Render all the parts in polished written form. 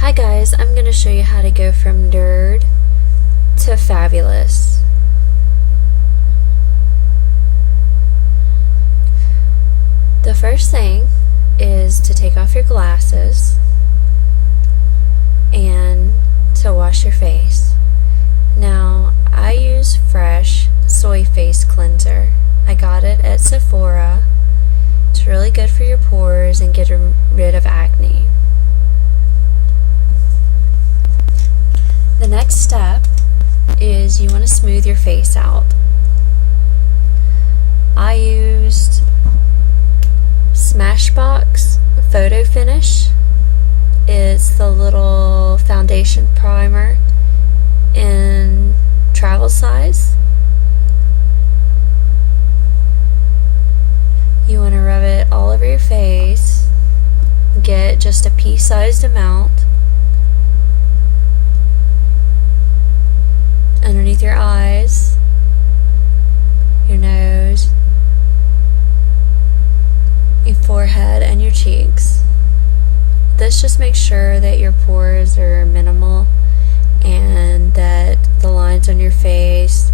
Hi guys, I'm going to show you how to go from nerd to fabulous. The first thing is to take off your glasses and to wash your face. Now, I use Fresh Soy Face Cleanser. I got it at Sephora. It's really good for your pores and getting rid of acne. The next step is you want to smooth your face out. I used Smashbox Photo Finish. It's the little foundation primer in travel size. You want to rub it all over your face. Get just a pea-sized amount. Underneath your eyes, your nose, your forehead, and your cheeks. This just makes sure that your pores are minimal and that the lines on your face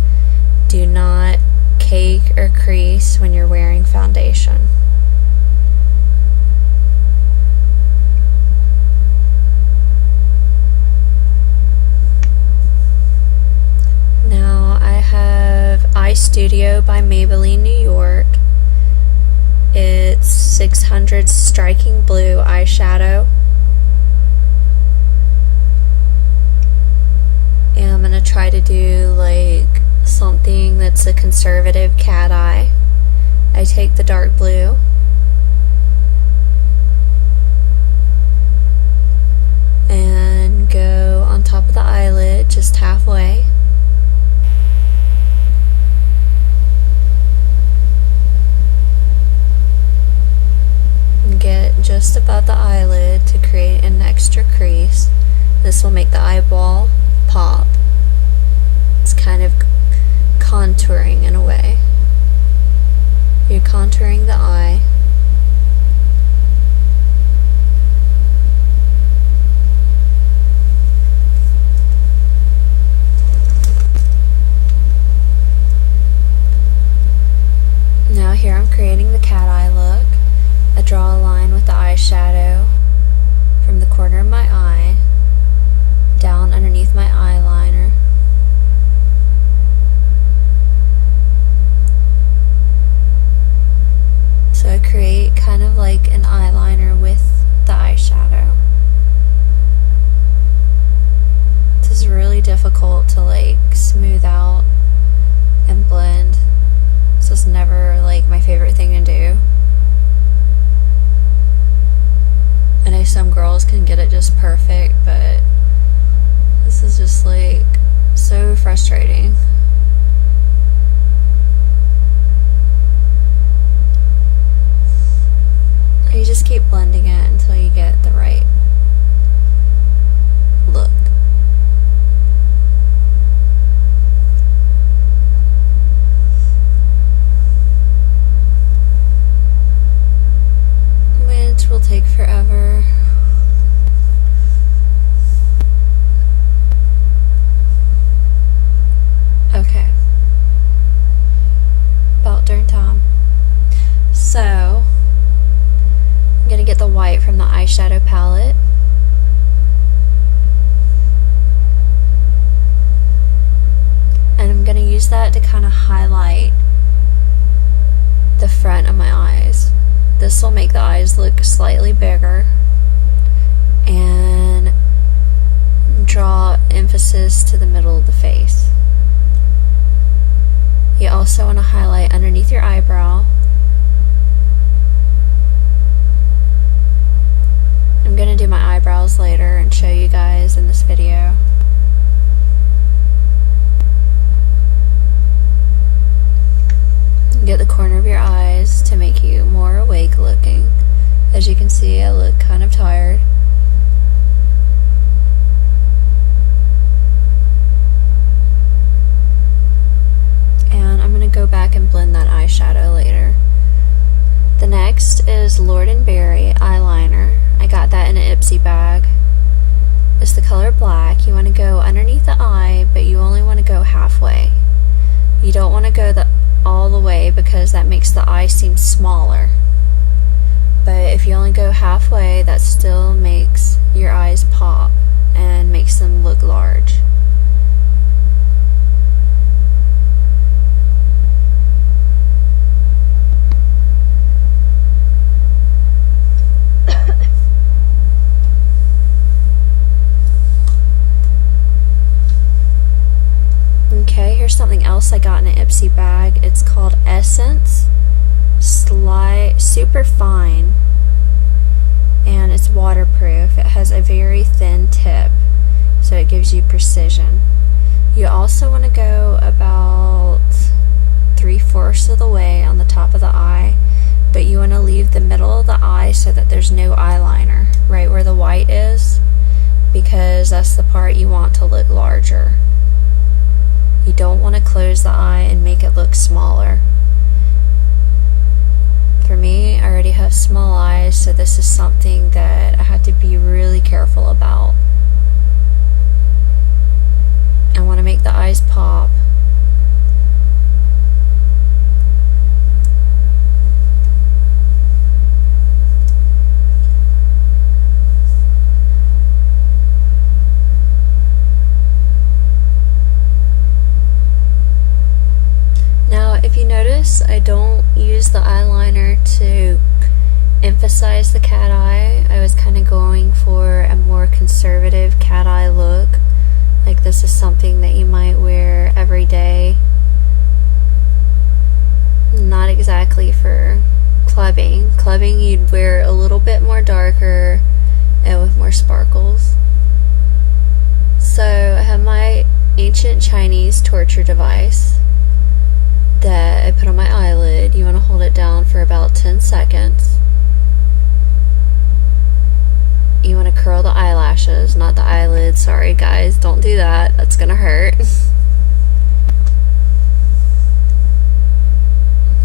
do not cake or crease when you're wearing foundation. Now I have Eye Studio by Maybelline New York. It's 600 Striking Blue eyeshadow. And I'm going to try to do like something that's a conservative cat eye. I take the dark blue and go on top of the eyelid just halfway. Get just above the eyelid to create an extra crease. This will make the eyeball pop. It's kind of contouring in a way. You're contouring the eye. Now here I'm creating the cat eye look. I draw a line with the eyeshadow from the corner of my eye down underneath my eyeliner. So I create kind of like an eyeliner with the eyeshadow. This is really difficult to like smooth out and blend. This is never like my favorite thing to do. I know some girls can get it just perfect, but this is just like so frustrating. You just keep blending it until you get the right look. Which will take forever. Okay. About darn time. So, I'm going to get the white from the eyeshadow palette. And I'm going to use that to kind of highlight the front of my eyes. This will make the eyes look slightly bigger and draw emphasis to the middle of the face. You also want to highlight underneath your eyebrow. I'm going to do my eyebrows later and show you guys in this video. Get the corner of your eyes to make you more awake looking. As you can see, I look kind of tired. And I'm going to go back and blend that eyeshadow later. The next is Lord & Berry eyeliner. I got that in an Ipsy bag. is the color black. You want to go underneath the eye, but you only want to go halfway. You don't want to go all the way because that makes the eye seem smaller. But if you only go halfway, that still makes your eyes pop and makes them look large. Okay, here's something else I got in an Ipsy bag. It's called Essence Super Fine, and it's waterproof. It has a very thin tip, so it gives you precision. You also want to go about 3/4 of the way on the top of the eye, but you want to leave the middle of the eye so that there's no eyeliner right where the white is, because that's the part you want to look larger. You don't want to close the eye and make it look smaller. For me, I already have small eyes, so this is something that I have to be really careful about. I want to make the eyes pop. Now, if you notice, I don't use the eyeliner to emphasize the cat eye. I was kind of going for a more conservative cat eye look. Like, this is something that you might wear every day. Not exactly for clubbing. Clubbing, you'd wear a little bit more darker and with more sparkles. So I have my ancient Chinese torture device that I put on my eyelid. You want to hold it down for about 10 seconds. You want to curl the eyelashes, not the eyelid. Sorry guys, don't do that. That's gonna hurt.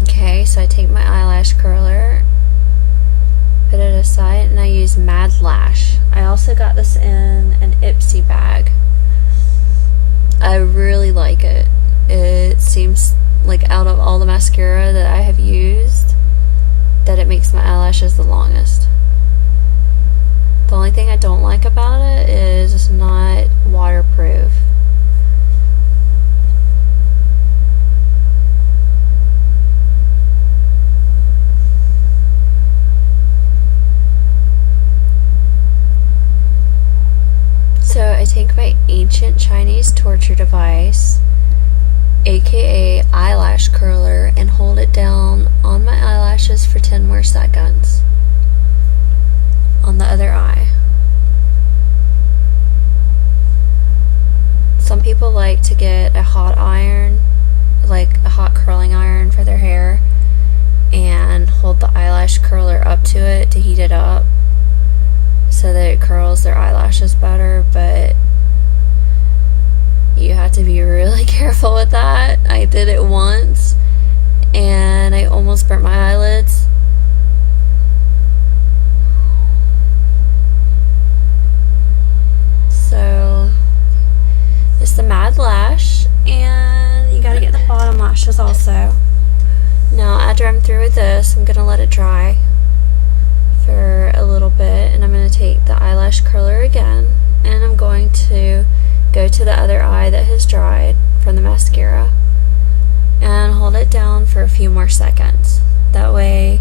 Okay, so I take my eyelash curler, put it aside, and I use Mad Lash. I also got this in an Ipsy bag. I really like it. It seems like out of all the mascara that I have used, that it makes my eyelashes the longest. The only thing I don't like about it is it's not waterproof. So I take my ancient Chinese torture device, aka eyelash curler, and hold it down on my eyelashes for 10 more seconds on the other eye. Some people like to get a hot iron, like a hot curling iron for their hair, and hold the eyelash curler up to it to heat it up so that it curls their eyelashes better, but you have to be really careful with that. I did it once and I almost burnt my eyelids. So it's the Mad Lash, and you gotta get the bottom lashes also. Now after I'm through with this, I'm gonna let it dry for a little bit, and I'm gonna take the eyelash curler again, and I'm going to go to the other eye that has dried from the mascara and hold it down for a few more seconds. That way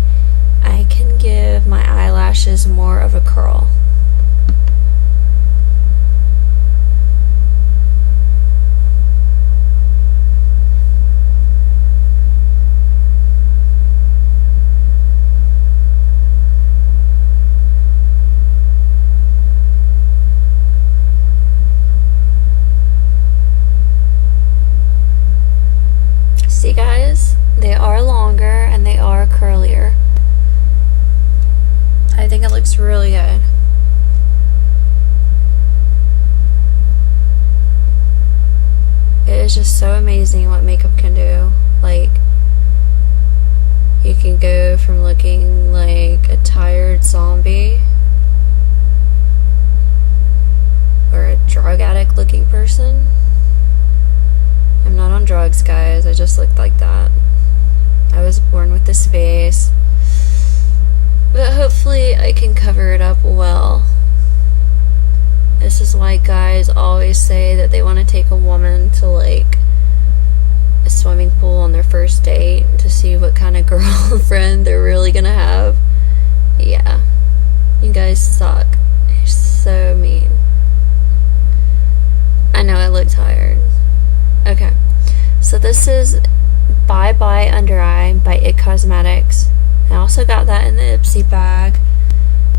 I can give my eyelashes more of a curl. See guys, they are longer and they are curlier. I think it looks really good. It is just so amazing what makeup can do. Like, you can go from looking like a tired zombie, or drug addict looking person. I'm not on drugs, guys. I just looked like that. I was born with this face. But hopefully I can cover it up well. This is why guys always say that they want to take a woman to like a swimming pool on their first date to see what kind of girlfriend they're really gonna have. Yeah. You guys suck. You're so mean. I know I look tired. Okay. So this is Bye Bye Under Eye by IT Cosmetics. I also got that in the Ipsy bag.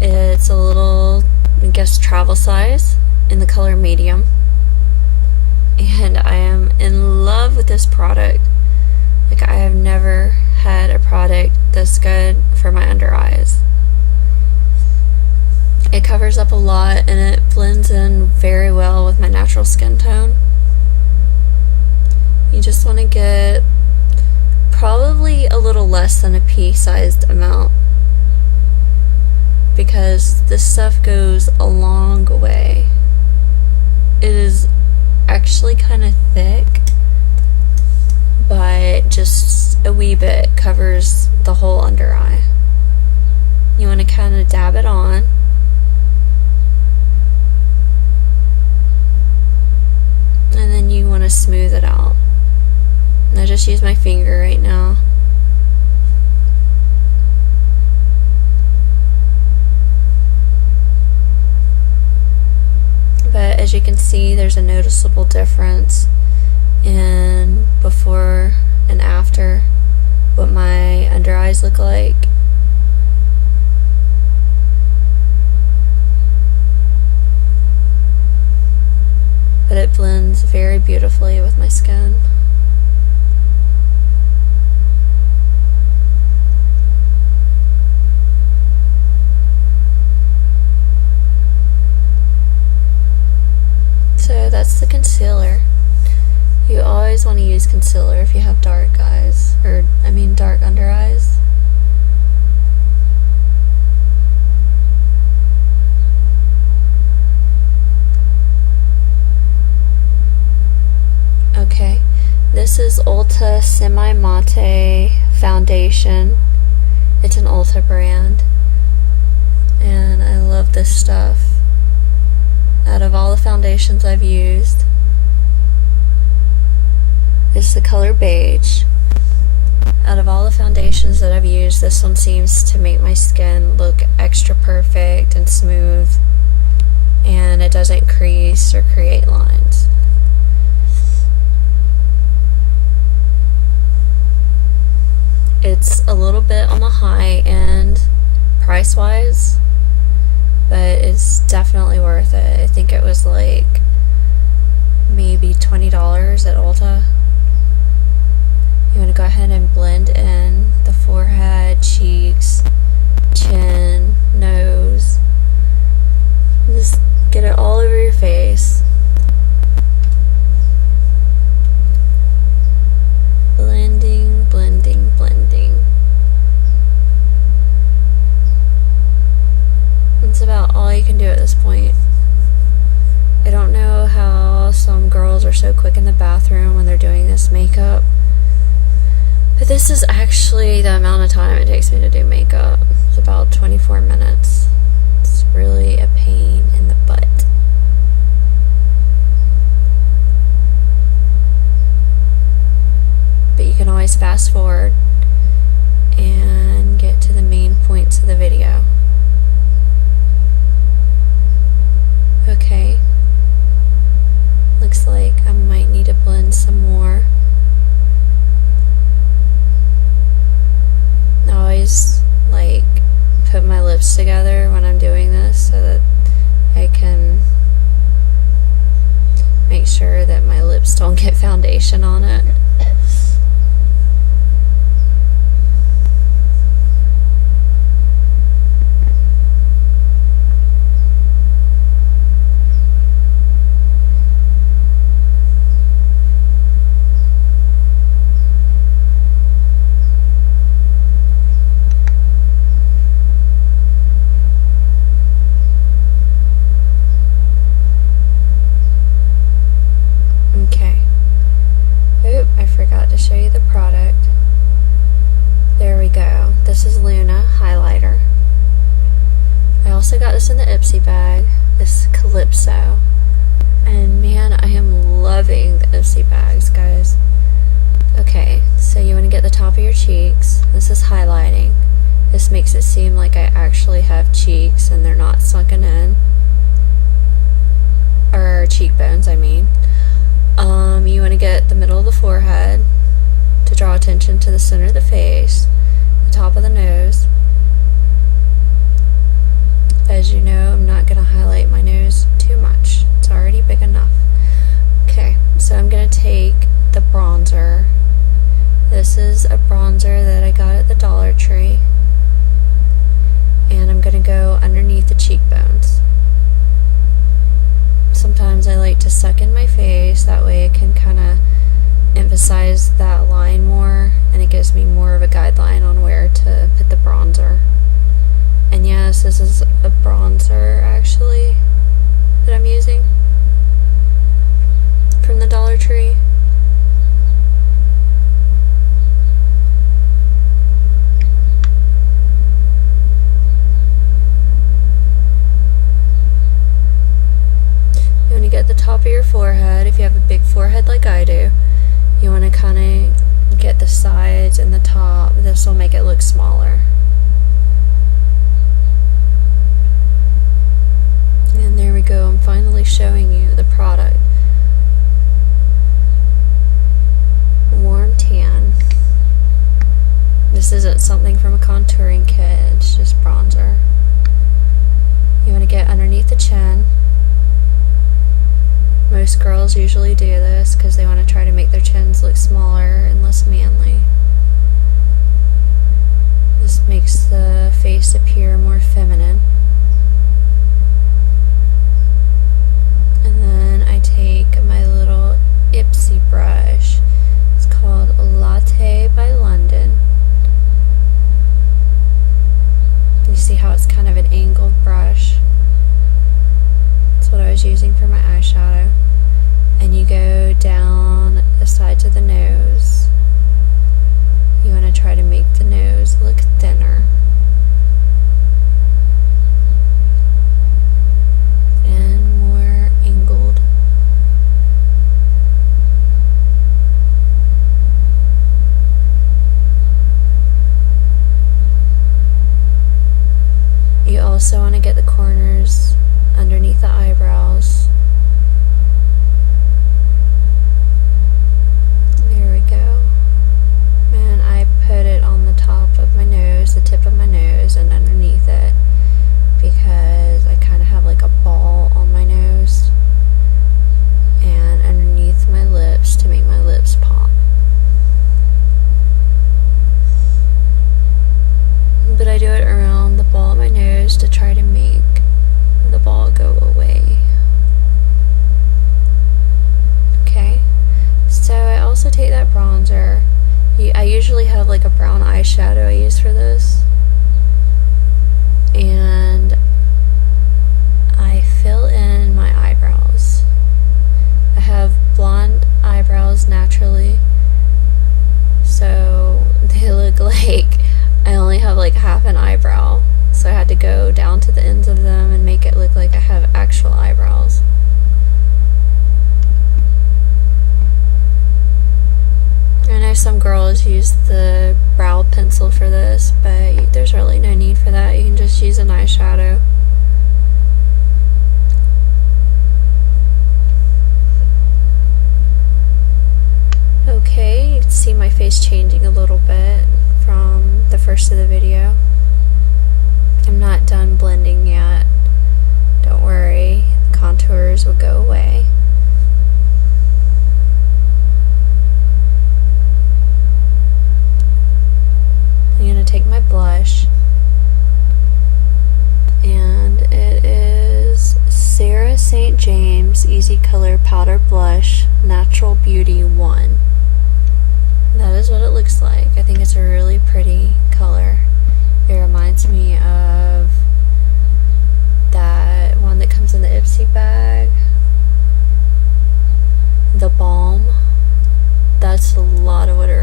It's a little, I guess, travel size in the color medium. And I am in love with this product. Like, I have never had a product this good for my under eyes. It covers up a lot and it blends in very well with my natural skin tone. You just want to get probably a little less than a pea-sized amount, because this stuff goes a long way. It is actually kind of thick, but just a wee bit covers the whole under eye. You want to kind of dab it on. And then you want to smooth it out. And I just use my finger right now. But as you can see, there's a noticeable difference in before and after what my under eyes look like. But it blends very beautifully with my skin. So that's the concealer. You always want to use concealer if you have dark eyes, or I mean dark under eyes. Okay, this is Ulta Semi Mate Foundation. It's an Ulta brand, and I love this stuff. Out of all the foundations I've used, it's the color beige. Out of all the foundations that I've used, this one seems to make my skin look extra perfect and smooth, and it doesn't crease or create lines. It's a little bit on the high end price-wise, but it's definitely worth it. I think it was like maybe $20 at Ulta. You want to go ahead and blend in the forehead, cheeks, chin, nose. Just get it all over your face. Blending, blending, blending. That's about all you can do at this point. I don't know how some girls are so quick in the bathroom when they're doing this makeup, but this is actually the amount of time it takes me to do makeup. It's about 24 minutes. It's really a pain in the butt. But you can always fast forward and get to the main points of the video. Okay, looks like I might need to blend some more. I always like put my lips together when I'm doing this so that I can make sure that my lips don't get foundation on it. show you the product. There we go. This is Luna highlighter. I also got this in the Ipsy bag. This is Calypso. And man, I am loving the Ipsy bags, guys. Okay, so you want to get the top of your cheeks. This is highlighting. This makes it seem like I actually have cheeks and they're not sunken in. Or cheekbones, I mean. You want to get the middle of the forehead to draw attention to the center of the face, the top of the nose. As you know, I'm not going to highlight my nose too much. It's already big enough. Okay, so I'm going to take the bronzer. This is a bronzer that I got at the Dollar Tree. And I'm going to go underneath the cheekbones. Sometimes I like to suck in my face, that way I can kind of emphasize that line more, and it gives me more of a guideline on where to put the bronzer. And yes, this is a bronzer actually that I'm using from the Dollar Tree. You want to get the top of your forehead. If you have a big forehead like I do, you want to kind of get the sides and the top. This will make it look smaller. And there we go. I'm finally showing you the product. Warm tan. This isn't something from a contouring kit. It's just bronzer. You want to get underneath the chin. Most girls usually do this because they want to try to make their chins look smaller and less manly. This makes the face appear more feminine. And then I take my little Ipsy brush. It's called Latte by London. You see how it's kind of an angled brush? That's what I was using for my eyeshadow. And you go down the sides of the nose. You want to try to make the nose look thinner. And more angled. You also want to get the corners underneath the eyebrows. There we go. And I put it on the top of my nose, the tip of my nose, and underneath it, because I kind of have like a ball on my nose, and underneath my lips to make my lips pop. But I do it around the ball of my nose to try to make the ball go away. Okay, so I also take that bronzer. I usually have like a brown eyeshadow I use for this, and I fill in my eyebrows. I have blonde eyebrows naturally, so they look like I only have like half an eyebrow, so I had to go down to the ends of them and make it look like I have actual eyebrows. I know some girls use the brow pencil for this, but there's really no need for that. You can just use an eyeshadow. Okay, you can see my face changing a little bit from the first of the video. I'm not done blending yet. Don't worry, the contours will go away. I'm going to take my blush, and it is Sarah St. James Easy Color Powder Blush Natural Beauty 1. That is what it looks like. I think it's a really pretty color. It reminds me of that one that comes in the Ipsy bag, the Balm. That's a lot of what it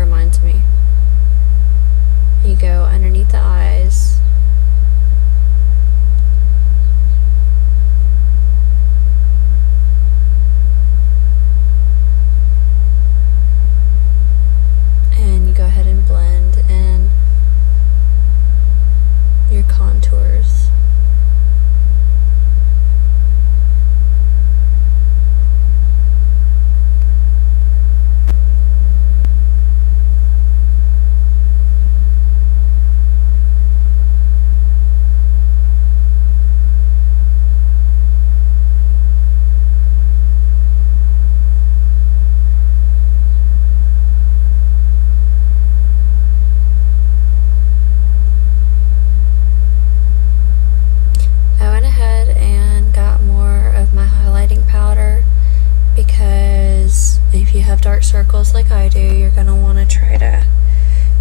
have dark circles like I do, you're going to want to try to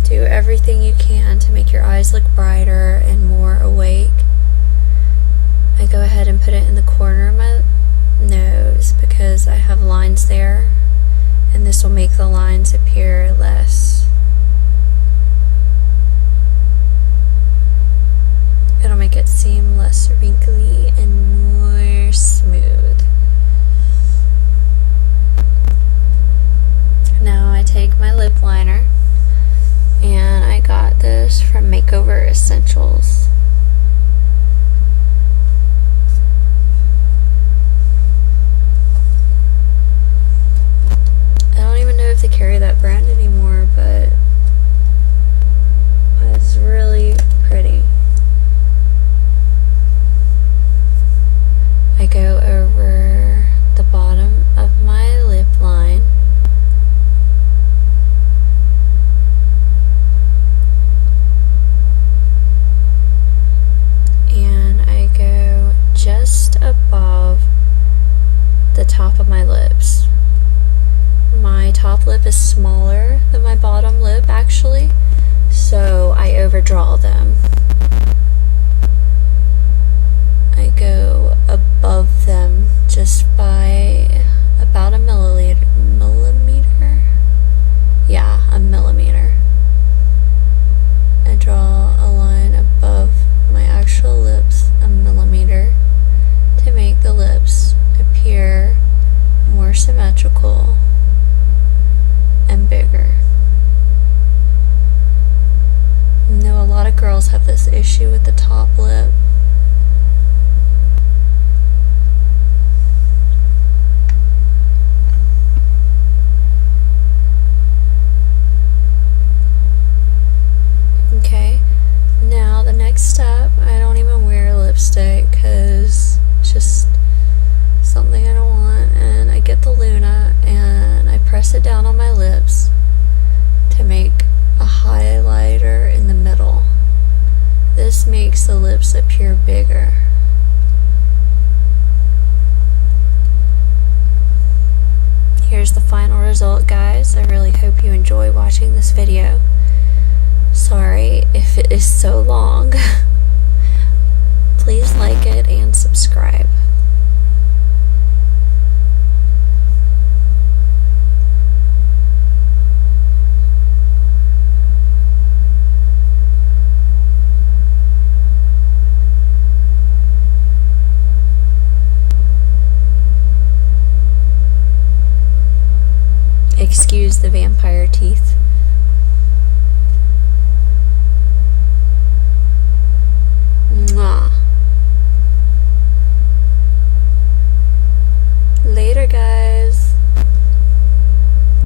do everything you can to make your eyes look brighter and more awake. I go ahead and put it in the corner of my nose because I have lines there, and this will make the lines appear less. It'll make it seem less wrinkly and more smooth. Now I take my lip liner, and I got this from Makeover Essentials. I don't even know if they carry that brand anymore, but it's really pretty. I go over the bottom of my lip line, and I go just above the top of my lips. My top lip is smaller than my bottom lip actually, so I overdraw them. I go above them just by about a millimeter. Yeah, a millimeter. I draw a line above my actual lips a millimeter to make the lips appear more symmetrical and bigger. I know a lot of girls have this issue with the top lip. Okay, now the next step, I don't even wear lipstick because it's just something I don't want, and I get the Luna and I press it down on my lips to make a highlighter in the middle. This makes the lips appear bigger. Here's the final result, guys. I really hope you enjoy watching this video. Sorry if it is so long. Please like it and subscribe. Excuse the vampire teeth.